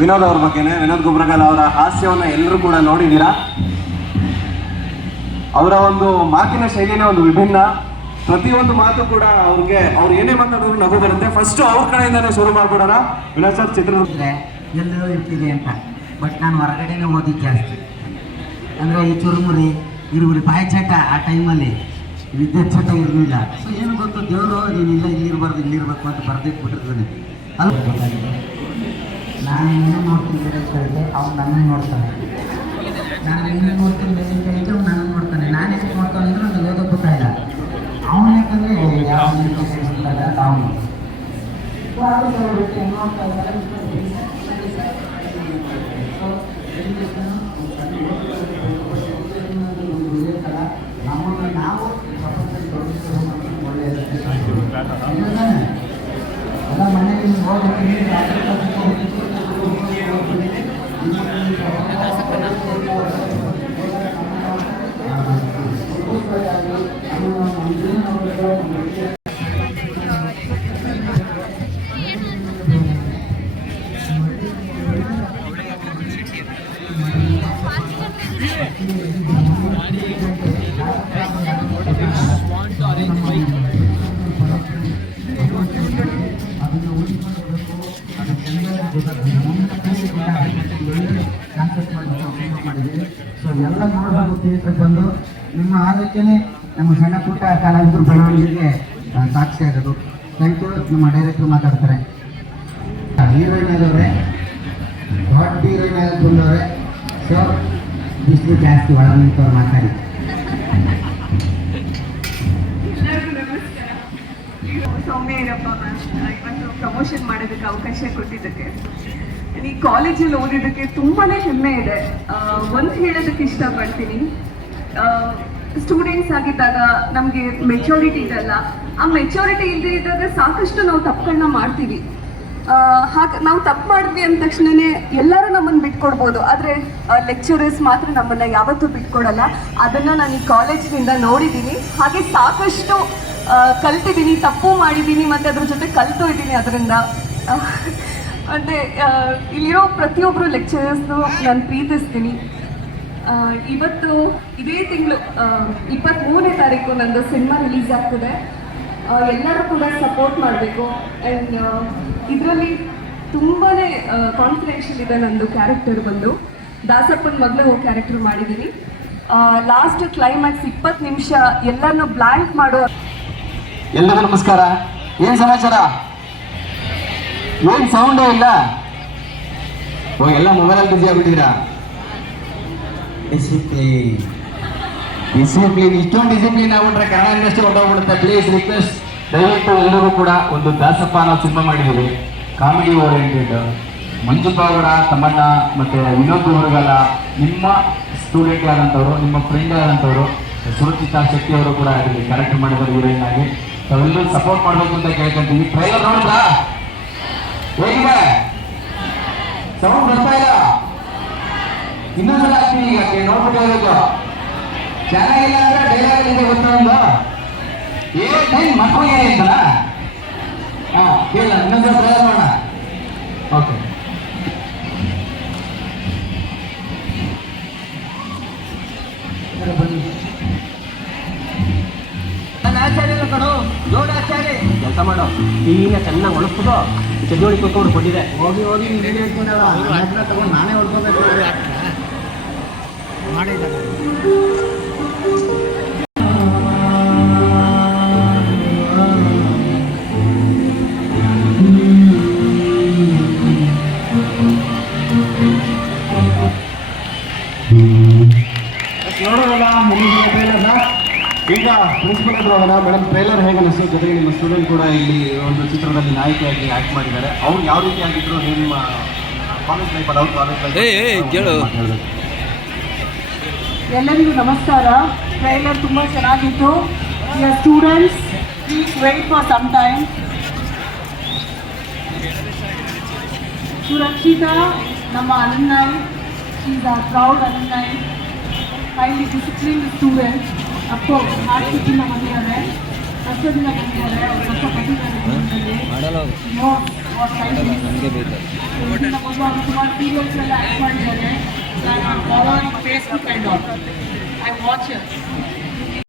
ವಿನೋದ್ ಅವ್ರ ಬಗ್ಗೆನೆ. ವಿನೋದ್ ಗುಬ್ರಗಲ್ ಅವರ ಹಾಸ್ಯವನ್ನು ಎಲ್ಲರೂ ಕೂಡ ನೋಡಿದ್ದೀರಾ. ಅವರ ಒಂದು ಮಾತಿನ ಶೈಲಿನೇ ಒಂದು ವಿಭಿನ್ನ. ಪ್ರತಿಯೊಂದು ಮಾತು ಕೂಡ ಅವ್ರಿಗೆ ಅವ್ರು ಏನೇ ಮಾತಾಡಿದ್ರು ನಗು ಬರುತ್ತೆ. ಫಸ್ಟ್ ಅವ್ರ ಕಡೆಯಿಂದಾನೇ ಶುರು ಮಾಡ್ಬಿಡೋಣ. ವಿನೋದ್ ಸರ್ ಚಿತ್ರದುರ್ಗ ಎಲ್ಲರೂ ಇರ್ತಿದೆ ಅಂತ, ಬಟ್ ನಾನು ಹೊರಗಡೆನೇ ಓದಿದ್ದು ಜಾಸ್ತಿ. ಅಂದರೆ ಈ ಚುರುಮುರಿ ಇರುವುರಿ ಬಾಯ್ಚಟ ಆ ಟೈಮಲ್ಲಿ ವಿದ್ಯುತ್ ಚಟ ಇರಲಿಲ್ಲ. ಸೊ ಏನು ಗೊತ್ತು, ದೇವರು ನೀನಿಲ್ಲ ಇಲ್ಲಿರ್ಬಾರ್ದು ಇಲ್ಲಿರ್ಬೇಕು ಅಂತ ಬರೆದಿಟ್ಬಿಟ್ಟಿರ್ತಾನೆ. ಅಲ್ಲ ನಾನು ಇನ್ನೂ ನೋಡ್ತೀನಿ ಬೇರೆ ಕಡೆಗೆ, ಅವ್ನು ನನ್ನನ್ನು ನೋಡ್ತಾನೆ. ನಾನು ಇನ್ನೂ ನೋಡ್ತೀನಿ ಬೇರೆ ಕಡೆಗೆ, ಅವ್ನು ನನ್ನನ್ನು ನೋಡ್ತಾನೆ. ನಾನು ಯಾಕೆ ನೋಡ್ತಾನೆ ಅಂದರೆ ನನಗೆ ಓದೋಕ್ಕೆ ಗೊತ್ತಾಯಿಲ್ಲ. ಅವನು ಯಾಕಂದರೆ ಯಾವ ಅವನು ನಮ್ಮನ್ನು ನಾವು ಪ್ರಪಂಚದಲ್ಲಿ ತೊಡಗಿಸ್ಕೊಂಡು ಒಳ್ಳೆಯದು. ಎಲ್ಲ ಮನೆಯಲ್ಲಿ ಹೋಗ್ತೀನಿ ಸೊ ಎಲ್ಲ ನೋಡಬೇಕು. ಥಿಯೇಟ್ರಿಗೆ ಬಂದು ನಿಮ್ಮ ಆರೋಗ್ಯನೇ ನಮ್ಮ ಸಣ್ಣ ಪುಟ್ಟ ಕಲಾವಿದರು ಬೆಳವಣಿಗೆಗೆ ಸಾಕ್ಷಿ ಆಗೋದು. Thank you. ನಮ್ಮ ಡೈರೆಕ್ಟ್ರು ಮಾತಾಡ್ತಾರೆ. ಹೀರೋಯಿನ್ ಆದವ್ರೆ, ದೊಡ್ಡ ಹೀರೋಯಿನ್ ಆಗಿ ಬಂದವ್ರೆ. ಸೊ ಬಿಸಿಲು ಜಾಸ್ತಿ ಒಳ ನಿಂತವ್ರು ಮಾತಾಡಿ. ಸೌಮ್ಯ ಇರಪ್ಪ ಮ್ಯಾಮ್, ಇವತ್ತು ಪ್ರಮೋಷನ್ ಮಾಡೋದಕ್ಕೆ ಅವಕಾಶ ಕೊಟ್ಟಿದ್ದಕ್ಕೆ, ಈ ಕಾಲೇಜಲ್ಲಿ ಓದಿದ್ದಕ್ಕೆ ತುಂಬಾ ಹೆಮ್ಮೆ ಇದೆ. ಒಂದು ಹೇಳೋದಕ್ಕೆ ಇಷ್ಟಪಡ್ತೀನಿ, ಸ್ಟೂಡೆಂಟ್ಸ್ ಆಗಿದ್ದಾಗ ನಮಗೆ ಮೆಚೂರಿಟಿ ಇರಲ್ಲ. ಆ ಮೆಚೂರಿಟಿ ಇಲ್ಲದೆ ಇದ್ದಾಗ ಸಾಕಷ್ಟು ನಾವು ತಪ್ಪುಗಳನ್ನ ಮಾಡ್ತೀವಿ. ಹಾಗೆ ನಾವು ತಪ್ಪು ಮಾಡಿದ್ವಿ ಅಂದ ತಕ್ಷಣವೇ ಎಲ್ಲರೂ ನಮ್ಮನ್ನು ಬಿಟ್ಕೊಡ್ಬೋದು, ಆದರೆ ಲೆಕ್ಚರರ್ಸ್ ಮಾತ್ರ ನಮ್ಮನ್ನು ಯಾವತ್ತೂ ಬಿಟ್ಕೊಡಲ್ಲ. ಅದನ್ನು ನಾನು ಈ ಕಾಲೇಜಿನಿಂದ ನೋಡಿದ್ದೀನಿ. ಹಾಗೆ ಸಾಕಷ್ಟು ಕಲ್ತಿದ್ದೀನಿ, ತಪ್ಪು ಮಾಡಿದ್ದೀನಿ, ಮತ್ತು ಅದ್ರ ಜೊತೆ ಕಲ್ತು ಇದ್ದೀನಿ ಅದರಿಂದ. ಮತ್ತು ಇಲ್ಲಿರೋ ಪ್ರತಿಯೊಬ್ಬರು ಲೆಕ್ಚರರ್ಸ್ನು ನಾನು ಪ್ರೀತಿಸ್ತೀನಿ. ಇವತ್ತು ಇದೇ ತಿಂಗಳು 23ನೇ ತಾರೀಕು ನಂದು ಸಿನಿಮಾ ರಿಲೀಸ್ ಆಗ್ತದೆ. ಎಲ್ಲರೂ ಕೂಡ ಸಪೋರ್ಟ್ ಮಾಡಬೇಕು. ಆ್ಯಂಡ್ ಇದರಲ್ಲಿ ತುಂಬಾ ಕಾನ್ಫಿಡೆನ್ಷಿಯಲ್ ಇದೆ. ನಂದು ಕ್ಯಾರೆಕ್ಟರ್ ಬಂದು ದಾಸಪ್ಪನ ಮಗಳು ಕ್ಯಾರೆಕ್ಟರ್ ಮಾಡಿದ್ದೀನಿ. ಲಾಸ್ಟ್ ಕ್ಲೈಮ್ಯಾಕ್ಸ್ 20 ನಿಮಿಷ ಎಲ್ಲರನ್ನೂ ಬ್ಲ್ಯಾಂಕ್ ಮಾಡೋ. ಎಲ್ಲರಿಗೂ ನಮಸ್ಕಾರ. ಏನು ಸಮಾಚಾರ? ಏನು ಸೌಂಡೇ ಇಲ್ಲ? ಎಲ್ಲ ಮೊಬೈಲಲ್ಲಿ ಬಿಸಿ ಆಗ್ಬಿಟ್ಟಿದ್ದೀರಾ? ಡಿಸಿಪ್ಲಿನ್ ಇಷ್ಟೊಂದು ಡಿಸಿಪ್ಲಿನ್ ಆಗ್ಬಿಟ್ರೆ ಕನ್ನಡ ಇಂಡಸ್ಟ್ರಿ ಹೊರಟೋಗ್ಬಿಡುತ್ತೆ. ಪ್ಲೀಸ್ ರಿಕ್ವೆಸ್ಟ್, ದಯವಿಟ್ಟು ಎಲ್ಲರಿಗೂ ಕೂಡ ಒಂದು ದಾಸಪ್ಪ ಅನ್ನೋ ಸಿನಿಮಾ ಮಾಡಿದ್ದೀವಿ, ಕಾಮಿಡಿ ಓರಿಯೆಂಟೆಡ್. ಮಂಜು ಪಾವಗಡ, ತಮ್ಮಣ್ಣ ಮತ್ತು ವಿನೋದ್ ಗುಬ್ರಗಲ್, ನಿಮ್ಮ ಸ್ಟೂಡೆಂಟ್ ಆದಂಥವ್ರು, ನಿಮ್ಮ ಫ್ರೆಂಡ್ ಆದಂಥವ್ರು ಸುರಕ್ಷಿತಾ ಶಕ್ತಿ ಅವರು ಕೂಡ ಅದರಲ್ಲಿ ಕ್ಯಾರೆಕ್ಟರ್ ಮಾಡಿದ್ದಾರೆ ಹೀರೋಯಿನ್ ಆಗಿ. ತಾವೆಲ್ಲರೂ ಸಪೋರ್ಟ್ ಮಾಡಬೇಕು ಅಂತ ಕೇಳ್ಕೊಂತೀವಿ. ಟ್ರೈಲರ್ ನೋಡಿದ್ರಾ? ಹೇಗಿದೆ? ಸೌಂಡ್ ಬರ್ತಾ ಇಲ್ಲ? ಇನ್ನೊಂದ್ಸಲ ಆಗ್ತೀನಿ. ಈಗ ನೋಡ್ಬಿಟ್ಟು ಹೇಳೋದು ಚೆನ್ನಾಗಿಲ್ಲ ಅಂದ್ರೆ ಡೈಲಾಗ್ ಇದೆ ಗೊತ್ತಾ? ಒಂದು ಏನು ಮಕ್ಕಳು ಏನೇ ಅಂತಲ್ಲ. ಹಾಂ ಕೇಳ, ಇನ್ನೊಂದ್ಸಲ ಟ್ರೈಲರ್ ಮಾಡೋಣ. ಓಕೆ. ಕೆಲಸ ಮಾಡೋ ಈಗ ಚೆನ್ನಾಗಿ ಒಳಸ್ಬಿಟ್ಟು ಚದ್ದೋಳಿ ಕೊಟ್ಕೊಂಡು ಕೊಟ್ಟಿದೆ. ಹೋಗಿ ಹೋಗಿ ತಗೊಂಡು ನಾನೇ ಹೊಡ್ಕೋಬೇಕು ಮಾಡಿದ್ದೆ. ನೋಡೋದಲ್ಲ ಮುಂದಿನ ಟ್ರೈಲರ್ನ. ಈಗ ಪ್ರಿನ್ಸಿಪಲ್ ಹತ್ರ ಹೋಗೋಣ. ಮೇಡಮ್, ಟ್ರೈಲರ್ ಹೇಗೆ ಅನಿಸ್ತು? ಜೊತೆಗೆ ನಿಮ್ಮ ಸ್ಟೂಡೆಂಟ್ ಕೂಡ ಇಲ್ಲಿ ಒಂದು ಚಿತ್ರದಲ್ಲಿ ನಾಯಕಿಯಾಗಿ ಆ್ಯಕ್ಟ್ ಮಾಡಿದ್ದಾರೆ. ಅವ್ರು ಯಾವ ರೀತಿ ಆಗಿದ್ರು ನಿಮ್ಮ ಕಾಲೇಜ್ ಲೈಫಲ್ಲಿ? ಅವ್ರು ಕಾಲೇಜ್ ಲೈಫ್. ಎಲ್ಲರಿಗೂ ನಮಸ್ಕಾರ. ಟ್ರೈಲರ್ ತುಂಬ ಚೆನ್ನಾಗಿತ್ತು. Students please wait for some time. Surakshita ನಮ್ಮ alumni, she is a proud alumni, highly disciplined students. Of course ಆರ್ಟಿಸ್ಟಿಂದ ಬಂದಿದ್ದಾರೆ, ಕಷ್ಟದಿಂದ ಬಂದಿದ್ದಾರೆ, ಅವ್ರು ಕಷ್ಟಪಟ್ಟಿದ್ದಾರೆ. ಇದಕ್ಕಿಂತ ಮೊದಲು ಅವರು ಸುಮಾರು ಸೀರಿಯಲ್ಸ್ ಎಲ್ಲ ಆ್ಯಕ್ಟ್ ಮಾಡಿದ್ದಾರೆ. Following Facebook and all. I watch